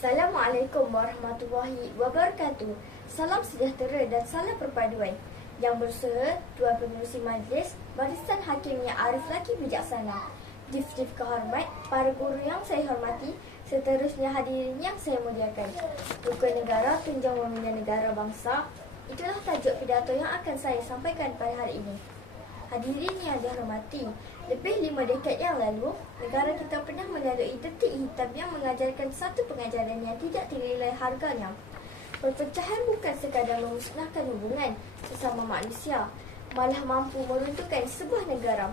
Assalamualaikum warahmatullahi wabarakatuh. Salam sejahtera dan salam perpaduan. Yang bersuara Tuan Pengerusi Majlis, Barisan Hakim yang arif lagi bijaksana, Dif-Dif kehormat, para guru yang saya hormati, seterusnya hadirin yang saya muliakan. Rukun negara tunjang membina negara bangsa. Itulah tajuk pidato yang akan saya sampaikan pada hari ini. Hadirin yang dihormati, lebih 5 dekad yang lalu, negara kita pernah melalui detik hitam yang mengajarkan satu pengajaran yang tidak ternilai harganya. Perpecahan bukan sekadar memusnahkan hubungan sesama manusia, malah mampu meruntuhkan sebuah negara.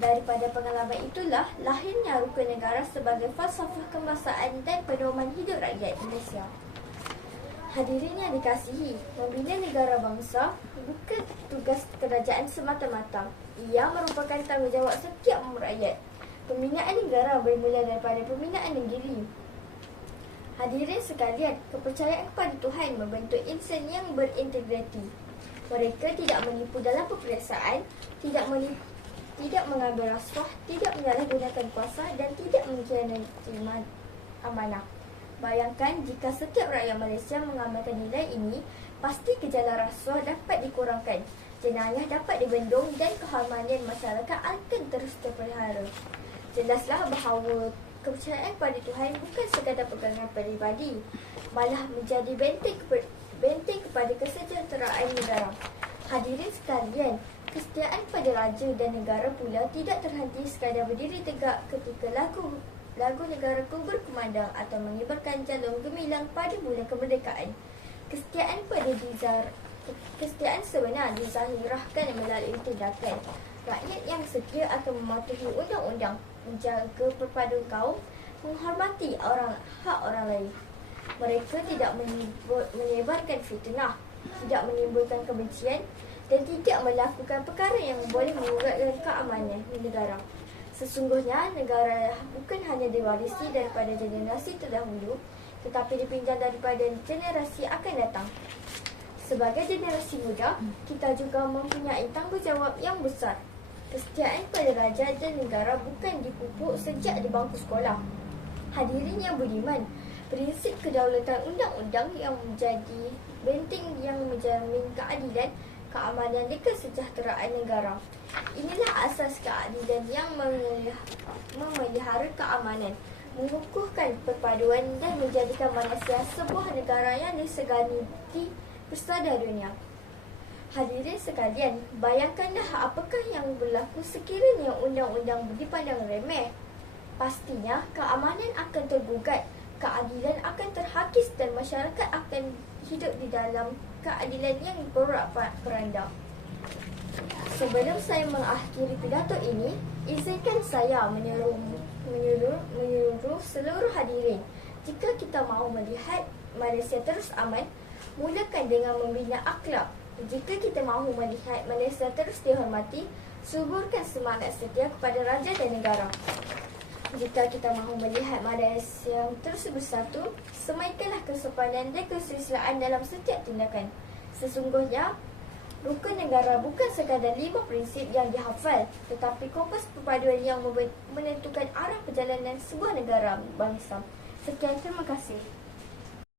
Daripada pengalaman itulah lahirnya rukun negara sebagai falsafah kebangsaan dan pedoman hidup rakyat Malaysia. Hadirin yang dikasihi, membina negara bangsa bukan tugas kerajaan semata-mata. Ia merupakan tanggungjawab setiap rakyat. Pembinaan negara bermula daripada pembinaan negeri. Hadirin sekalian, kepercayaan kepada Tuhan membentuk insan yang berintegriti. Mereka tidak menipu dalam peperiksaan, tidak mengambil rasuah, tidak menyalahgunakan kuasa dan tidak mengkhianati amanah. Bayangkan jika setiap rakyat Malaysia mengamalkan nilai ini, pasti gejala rasuah dapat dikurangkan, jenayah dapat dibendung dan kehormatan masyarakat akan terus terpelihara. Jelaslah bahawa kepercayaan pada Tuhan bukan sekadar pegangan peribadi, malah menjadi benteng kepada kesejahteraan negara. Hadirin sekalian, kesetiaan pada raja dan negara pula tidak terhenti sekadar berdiri tegak ketika lagu negara ku berkumandang atau mengibarkan jalung gemilang pada bulan kemerdekaan. Kesetiaan sebenar dizahirkan melalui tindakan. Rakyat yang setia akan mematuhi undang-undang, menjaga perpaduan kaum, menghormati hak orang lain. Mereka tidak menyebarkan fitnah, tidak menimbulkan kebencian dan tidak melakukan perkara yang boleh menguratkan keamanan negara. Sesungguhnya, negara bukan hanya diwarisi daripada generasi terdahulu, tetapi dipinjam daripada generasi akan datang. Sebagai generasi muda, kita juga mempunyai tanggungjawab yang besar. Kesetiaan pada raja dan negara bukan dipupuk sejak di bangku sekolah. Hadirin yang budiman, prinsip kedaulatan undang-undang yang menjadi benteng yang menjamin keadilan, keamanan dan kesejahteraan negara. Inilah asas keadilan yang memelihara keamanan, mengukuhkan perpaduan dan menjadikan Malaysia sebuah negara yang disegani di pesada dunia. Hadirin sekalian, bayangkanlah apakah yang berlaku sekiranya undang-undang dipandang remeh. Pastinya keamanan akan tergugat, keadilan akan terhakis dan masyarakat akan hidup di dalam keadilan yang porak-poranda. Sebelum saya mengakhiri pidato ini, izinkan saya menyuruh seluruh hadirin, jika kita mahu melihat Malaysia terus aman, mulakan dengan membina akhlak. Jika kita mahu melihat Malaysia terus dihormati, suburkan semangat setia kepada raja dan negara. Jika kita mahu melihat Malaysia yang terus bersatu, semaikanlah kesopanan dan kesusilaan dalam setiap tindakan. Sesungguhnya, rukun negara bukan sekadar 5 prinsip yang dihafal, tetapi kompas perpaduan yang menentukan arah perjalanan sebuah negara bangsa. Sekian, terima kasih.